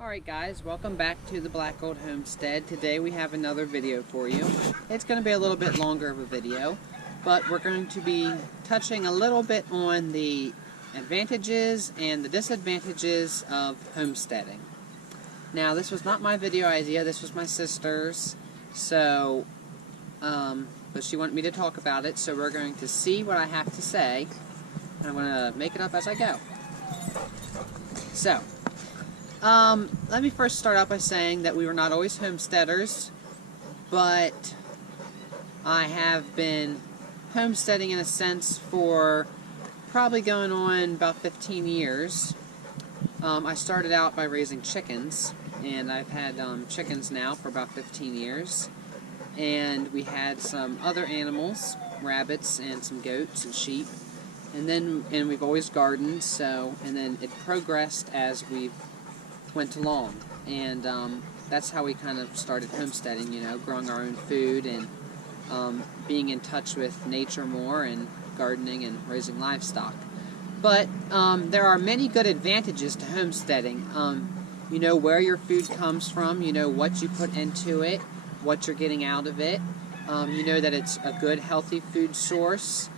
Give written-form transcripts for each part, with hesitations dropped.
Alright guys, welcome back to the Black Gold Homestead. Today we have another video for you. It's going to be a little bit longer of a video, but we're going to be touching a little bit on the advantages and the disadvantages of homesteading. Now this was not my video idea, this was my sister's, so but she wanted me to talk about it, so we're going to see what I have to say, and I'm going to make it up as I go. So, let me first start out by saying that we were not always homesteaders, but I have been homesteading in a sense for probably going on about 15 years. I started out by raising chickens, and I've had chickens now for about 15 years. And we had some other animals, rabbits and some goats and sheep. And we've always gardened, and then it progressed as we went along. And that's how we kind of started homesteading, you know, growing our own food and being in touch with nature more and gardening and raising livestock. But there are many good advantages to homesteading. You know where your food comes from, you know what you put into it, what you're getting out of it. You know that it's a good, healthy food source,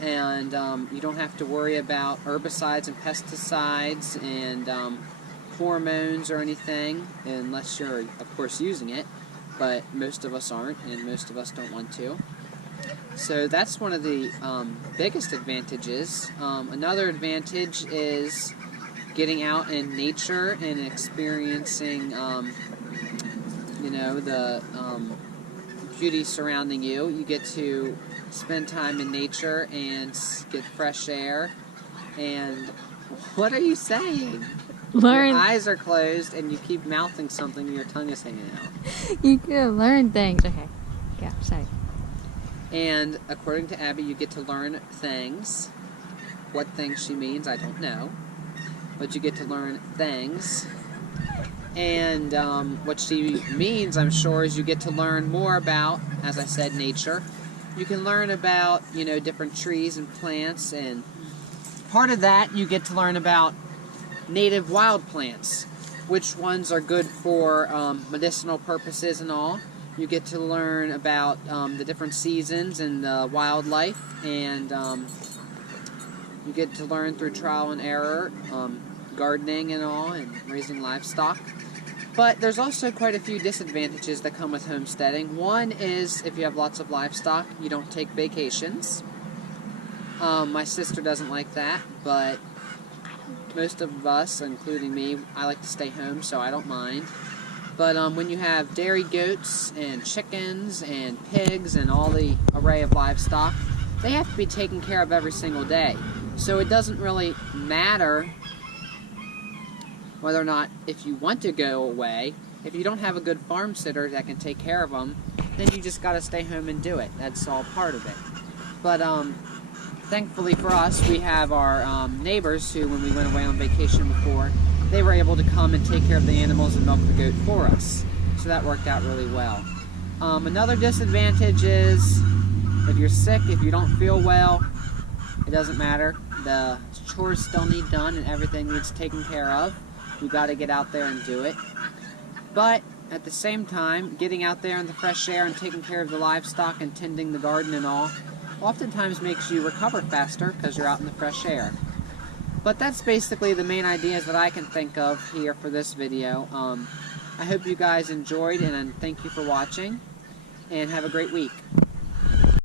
and you don't have to worry about herbicides and pesticides and hormones or anything, unless you're, of course, using it, but most of us aren't, and most of us don't want to. So that's one of the biggest advantages. Another advantage is getting out in nature and experiencing you know, the beauty surrounding you. You get to spend time in nature and get fresh air. And what are you saying? Learn. Your eyes are closed and you keep mouthing something and your tongue is hanging out. You can learn things. Okay. Yeah, sorry. And according to Abby, you get to learn things. What things she means, I don't know. But you get to learn things. And what she means, I'm sure, is you get to learn more about, as I said, nature. You can learn about, you know, different trees and plants, and part of that you get to learn about native wild plants, which ones are good for medicinal purposes and all. You get to learn about the different seasons and the wildlife, and you get to learn through trial and error, gardening and all, and raising livestock. But there's also quite a few disadvantages that come with homesteading. One is if you have lots of livestock, you don't take vacations. My sister doesn't like that, but most of us, including me, I like to stay home, so I don't mind. But when you have dairy goats and chickens and pigs and all the array of livestock, they have to be taken care of every single day. So it doesn't really matter whether or not, if you want to go away, if you don't have a good farm sitter that can take care of them, then you just got to stay home and do it. That's all part of it. But thankfully for us, we have our neighbors who, when we went away on vacation before, they were able to come and take care of the animals and milk the goat for us. So that worked out really well. Another disadvantage is if you're sick, if you don't feel well, it doesn't matter. The chores still need done and everything needs taken care of. You got to get out there and do it. But at the same time, getting out there in the fresh air and taking care of the livestock and tending the garden and all oftentimes makes you recover faster because you're out in the fresh air. But that's basically the main ideas that I can think of here for this video. I hope you guys enjoyed, and thank you for watching, and have a great week.